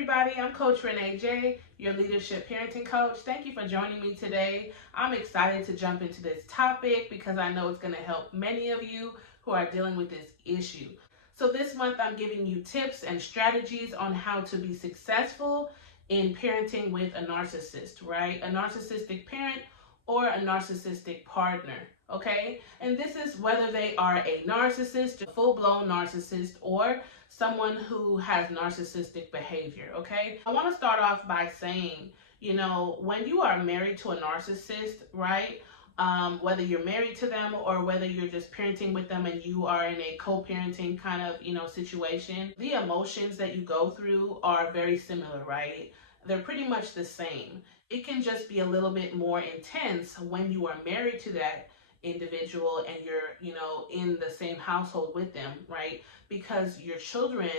everybody, I'm Coach Renee J, your leadership parenting coach. Thank you for joining me today. I'm excited to jump into this topic because I know it's going to help many of you who are dealing with this issue. So this month I'm giving you tips and strategies on how to be successful in parenting with a narcissist, right? A narcissistic parent or a narcissistic partner, okay? And this is whether they are a narcissist, a full-blown narcissist, or someone who has narcissistic behavior, okay? I want to start off by saying, when you are married to a narcissist, right? Whether you're married to them or whether you're just parenting with them and you are in a co-parenting kind of, situation, the emotions that you go through are very similar, right? They're pretty much the same. It can just be a little bit more intense when you are married to that individual and you're, in the same household with them, right? Because your children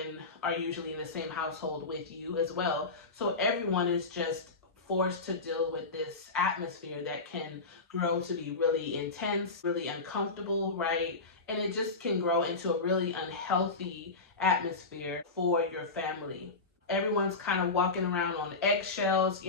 are usually in the same household with you as well. So everyone is just forced to deal with this atmosphere that can grow to be really intense, really uncomfortable, right? And it just can grow into a really unhealthy atmosphere for your family. Everyone's kind of walking around on eggshells,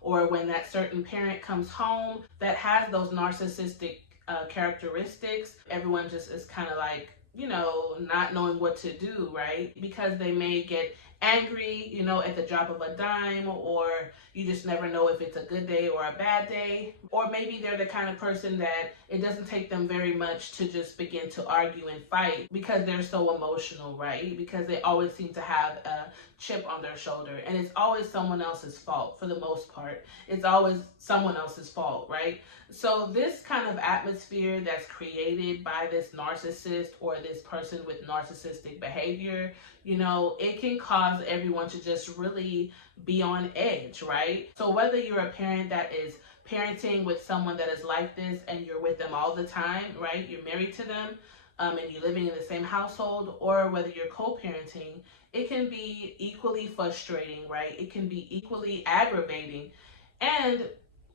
or when that certain parent comes home that has those narcissistic characteristics, everyone just is kind of like, not knowing what to do, right? Because they may get angry, at the drop of a dime, or you just never know if it's a good day or a bad day. Or maybe they're the kind of person that it doesn't take them very much to just begin to argue and fight because they're so emotional, right? Because they always seem to have a chip on their shoulder, and it's always someone else's fault for the most part. It's always someone else's fault, right? So this kind of atmosphere that's created by this narcissist or this person with narcissistic behavior, it can cause everyone to just really be on edge, right? So whether you're a parent that is parenting with someone that is like this and you're with them all the time, right? You're married to them, and you're living in the same household, or whether you're co-parenting, it can be equally frustrating, right? It can be equally aggravating, and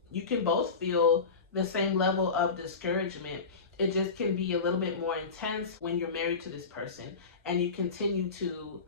you can both feel the same level of discouragement. It just can be a little bit more intense when you're married to this person and you continue to,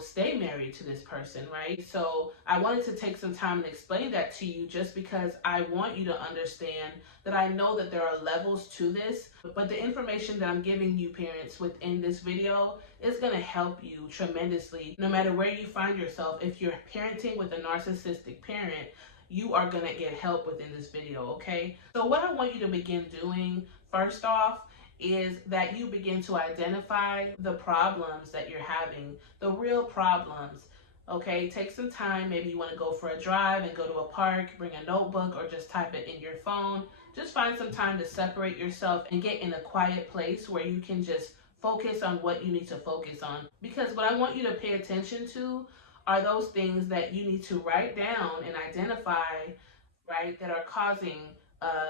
stay married to this person, right? So I wanted to take some time and explain that to you just because I want you to understand that I know that there are levels to this, but the information that I'm giving you parents within this video is going to help you tremendously no matter where you find yourself. If you're parenting with a narcissistic parent, you are going to get help within this video, okay? So what I want you to begin doing first off is that you begin to identify the problems that you're having, the real problems, okay? Take some time. Maybe you want to go for a drive and go to a park, bring a notebook, or just type it in your phone. Just find some time to separate yourself and get in a quiet place where you can just focus on what you need to focus on. Because what I want you to pay attention to are those things that you need to write down and identify, right, that are causing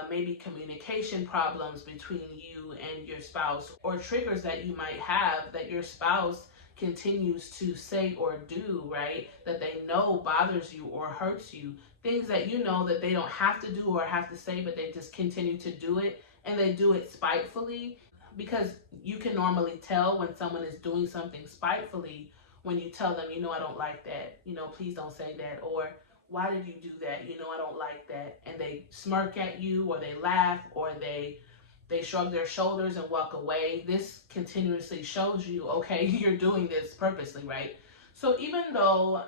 maybe communication problems between you and your spouse, or triggers that you might have that your spouse continues to say or do, right, that they know bothers you or hurts you. Things that you know that they don't have to do or have to say, but they just continue to do it, and they do it spitefully. Because you can normally tell when someone is doing something spitefully when you tell them, I don't like that, please don't say that, or why did you do that? I don't like that. And they smirk at you, or they laugh, or they shrug their shoulders and walk away. This continuously shows you, okay, you're doing this purposely, right? So even though,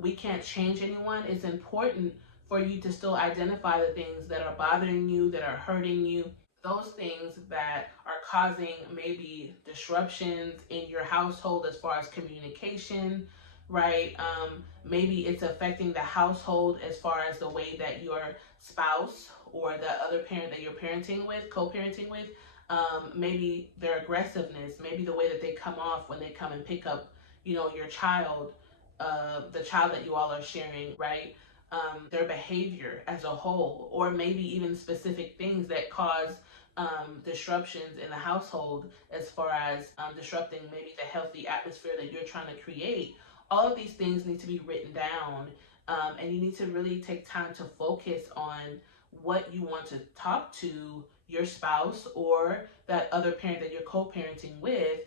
we can't change anyone, it's important for you to still identify the things that are bothering you, that are hurting you, those things that are causing maybe disruptions in your household as far as communication, right? Maybe it's affecting the household as far as the way that your spouse or the other parent that you're parenting with, co-parenting with, maybe their aggressiveness, maybe the way that they come off when they come and pick up, your child, the child that you all are sharing, right? Their behavior as a whole, or maybe even specific things that cause disruptions in the household as far as disrupting maybe the healthy atmosphere that you're trying to create. All of these things need to be written down, and you need to really take time to focus on what you want to talk to your spouse or that other parent that you're co-parenting with,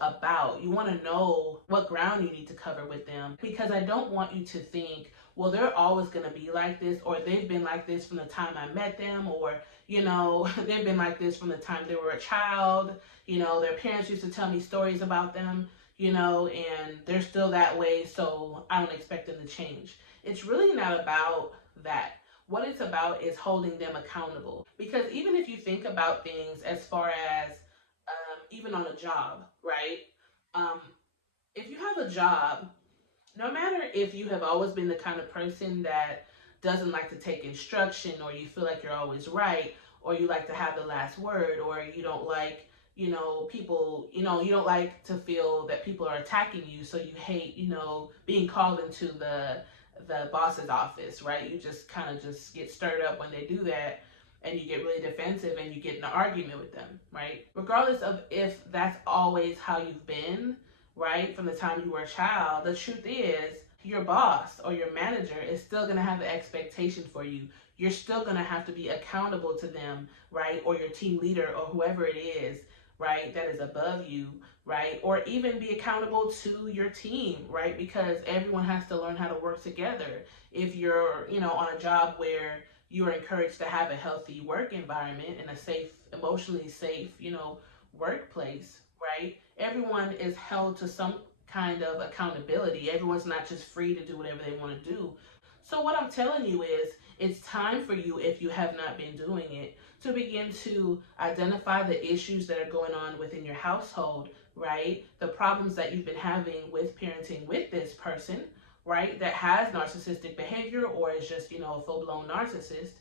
about. You want to know what ground you need to cover with them, because I don't want you to think, well, they're always going to be like this, or they've been like this from the time I met them, or, they've been like this from the time they were a child. Their parents used to tell me stories about them, and they're still that way, so I don't expect them to change. It's really not about that. What it's about is holding them accountable. Because even if you think about things as far as even on a job, right? Um, if you have a job, no matter if you have always been the kind of person that doesn't like to take instruction, or you feel like you're always right, or you like to have the last word, or you don't like, people, you don't like to feel that people are attacking you, so you hate, being called into the boss's office, right? You just kind of just get stirred up when they do that, and you get really defensive and you get in an argument with them, right? Regardless of if that's always how you've been, right, from the time you were a child, the truth is your boss or your manager is still going to have the expectation for you. You're still going to have to be accountable to them, right, or your team leader or whoever it is, right, that is above you, right, or even be accountable to your team, right, because everyone has to learn how to work together. If you're, on a job where you are encouraged to have a healthy work environment and a safe, emotionally safe, workplace, right? Everyone is held to some kind of accountability. Everyone's not just free to do whatever they want to do. So what I'm telling you is, it's time for you, if you have not been doing it, to begin to identify the issues that are going on within your household, right? The problems that you've been having with parenting with this person, right? That has narcissistic behavior, or is just, a full-blown narcissist.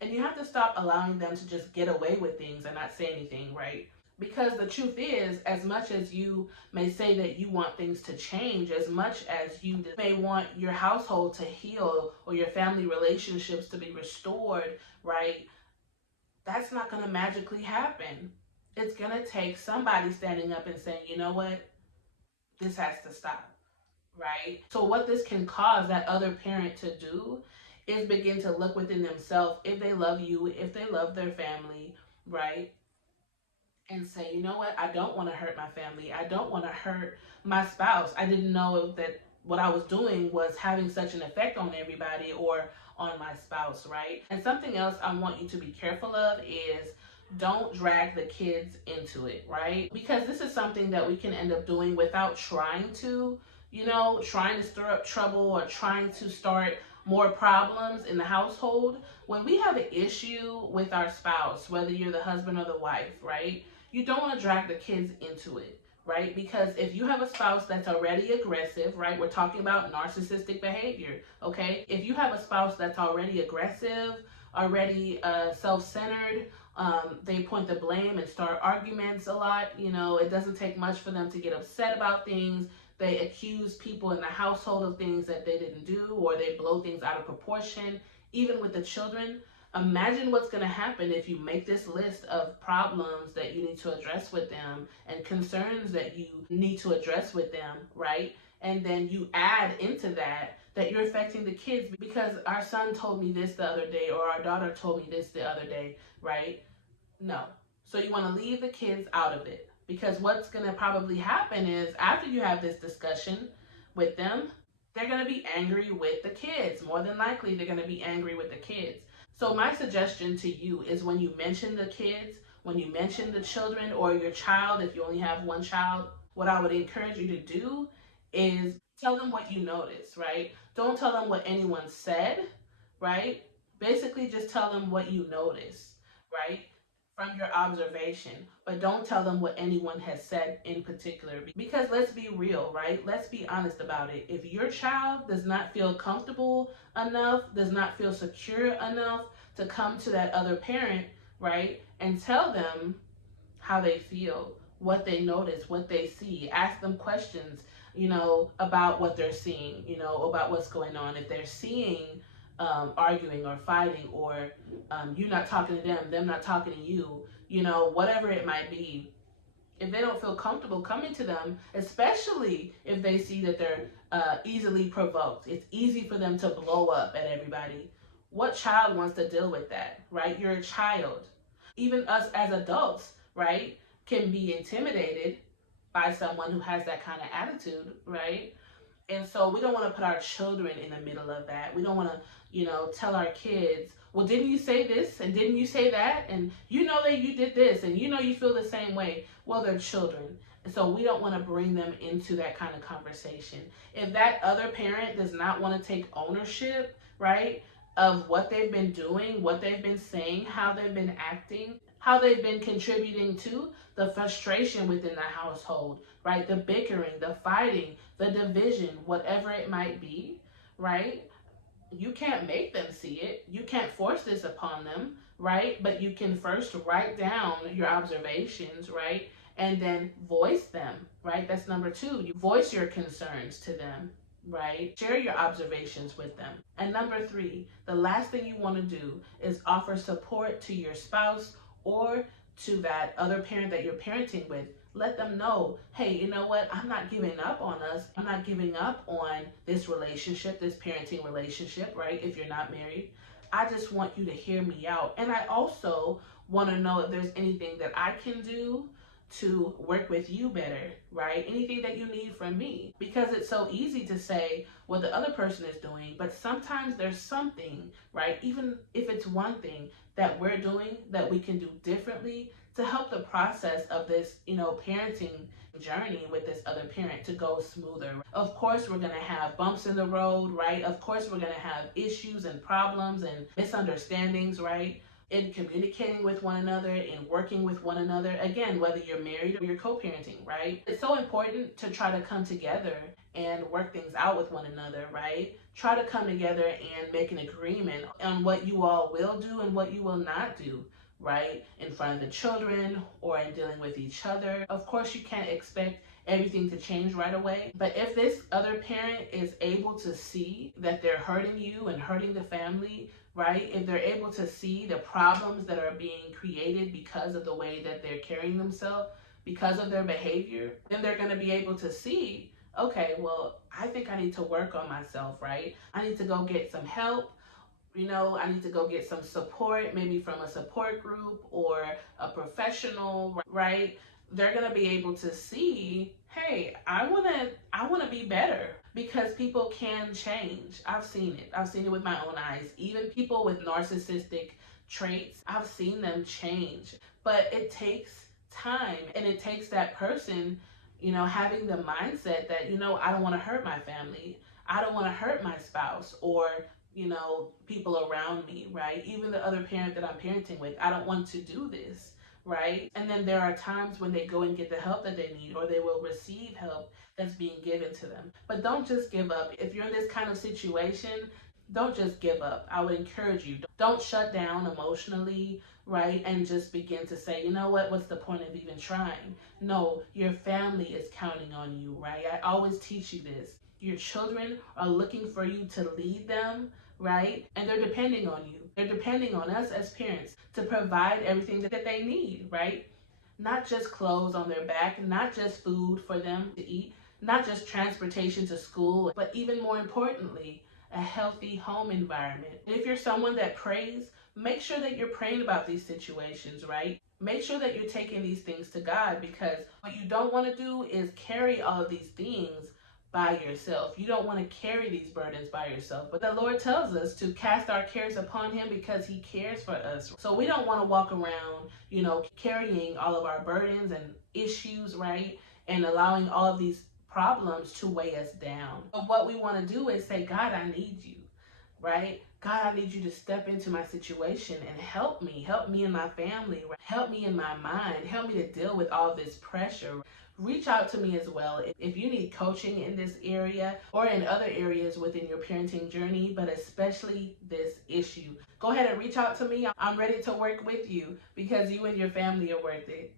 And you have to stop allowing them to just get away with things and not say anything, right? Because the truth is, as much as you may say that you want things to change, as much as you may want your household to heal or your family relationships to be restored, right? That's not going to magically happen. It's going to take somebody standing up and saying, you know what, this has to stop, right? So, what this can cause that other parent to do is begin to look within themselves, if they love you, if they love their family, right? And say, you know what, I don't want to hurt my family. I don't want to hurt my spouse. I didn't know that what I was doing was having such an effect on everybody or on my spouse, right? And something else I want you to be careful of is, don't drag the kids into it, right? Because this is something that we can end up doing without trying to, trying to stir up trouble or trying to start more problems in the household. When we have an issue with our spouse, whether you're the husband or the wife, right? You don't want to drag the kids into it, right? Because if you have a spouse that's already aggressive, right? We're talking about narcissistic behavior, okay? If you have a spouse that's already aggressive, already self-centered, they point the blame and start arguments a lot. It doesn't take much for them to get upset about things. They accuse people in the household of things that they didn't do, or they blow things out of proportion. Even with the children, imagine what's going to happen if you make this list of problems that you need to address with them and concerns that you need to address with them, right? And then you add into that you're affecting the kids because our son told me this the other day, or our daughter told me this the other day, right? No. So you want to leave the kids out of it, because what's going to probably happen is, after you have this discussion with them, they're going to be angry with the kids. More than likely, they're going to be angry with the kids. So my suggestion to you is, when you mention the kids, when you mention the children or your child, if you only have one child, what I would encourage you to do is tell them what you notice, right? Don't tell them what anyone said, right? Basically, just tell them what you notice, right? From your observation, but don't tell them what anyone has said in particular. Because let's be real, right? Let's be honest about it. If your child does not feel comfortable enough, does not feel secure enough to come to that other parent, right, and tell them how they feel, what they notice, what they see, ask them questions, about what they're seeing, about what's going on. If they're seeing arguing or fighting, or you not talking to them not talking to you, whatever it might be. If they don't feel comfortable coming to them, especially if they see that they're easily provoked, it's easy for them to blow up at everybody. What child wants to deal with that, right? You're a child. Even us as adults, right, can be intimidated by someone who has that kind of attitude, right? And so we don't want to put our children in the middle of that. We don't want to, tell our kids, well, didn't you say this? And didn't you say that? And you know that you did this and you know you feel the same way. Well, they're children. And so we don't want to bring them into that kind of conversation. If that other parent does not want to take ownership, right, of what they've been doing, what they've been saying, how they've been acting, how they've been contributing to the frustration within the household, right? The bickering, the fighting, the division, whatever it might be, right? You can't make them see it. You can't force this upon them, right? But you can first write down your observations, right? And then voice them, right? That's number two. You voice your concerns to them, right? Share your observations with them. And number three, the last thing you want to do is offer support to your spouse or to that other parent that you're parenting with. Let them know, hey, you know what? I'm not giving up on us. I'm not giving up on this relationship, this parenting relationship, right? If you're not married, I just want you to hear me out. And I also want to know if there's anything that I can do to work with you better, right? Anything that you need from me. Because it's so easy to say what the other person is doing, but sometimes there's something, right? Even if it's one thing that we're doing that we can do differently to help the process of this, parenting journey with this other parent to go smoother. Of course, we're going to have bumps in the road, right? Of course, we're going to have issues and problems and misunderstandings, right? In communicating with one another, in working with one another. Again, whether you're married or you're co-parenting, right? It's so important to try to come together and work things out with one another, right? Try to come together and make an agreement on what you all will do and what you will not do, right? In front of the children or in dealing with each other. Of course, you can't expect everything to change right away. But if this other parent is able to see that they're hurting you and hurting the family, right? If they're able to see the problems that are being created because of the way that they're carrying themselves, because of their behavior, then they're going to be able to see, okay, well, I think I need to work on myself, right? I need to go get some help. I need to go get some support, maybe from a support group or a professional, right? They're going to be able to see, hey, I want to be better because people can change. I've seen it. I've seen it with my own eyes. Even people with narcissistic traits, I've seen them change. But it takes time and it takes that person, having the mindset that, I don't want to hurt my family. I don't want to hurt my spouse or people around me, right? Even the other parent that I'm parenting with, I don't want to do this, right? And then there are times when they go and get the help that they need or they will receive help that's being given to them. But don't just give up. If you're in this kind of situation, don't just give up. I would encourage you, don't shut down emotionally, right? And just begin to say, you know what, what's the point of even trying? No, your family is counting on you, right? I always teach you this. Your children are looking for you to lead them, right? And they're depending on you. They're depending on us as parents to provide everything that they need, right? Not just clothes on their back, not just food for them to eat, not just transportation to school, but even more importantly, a healthy home environment. If you're someone that prays, make sure that you're praying about these situations, right? Make sure that you're taking these things to God, because what you don't want to do is carry all of these things by yourself. You don't want to carry these burdens by yourself. But the Lord tells us to cast our cares upon him because he cares for us. So we don't want to walk around, carrying all of our burdens and issues, right? And allowing all of these problems to weigh us down. But what we want to do is say, God, I need you, right? God, I need you to step into my situation and help me and my family, help me in my mind, help me to deal with all this pressure. Reach out to me as well if you need coaching in this area or in other areas within your parenting journey, but especially this issue. Go ahead and reach out to me. I'm ready to work with you because you and your family are worth it.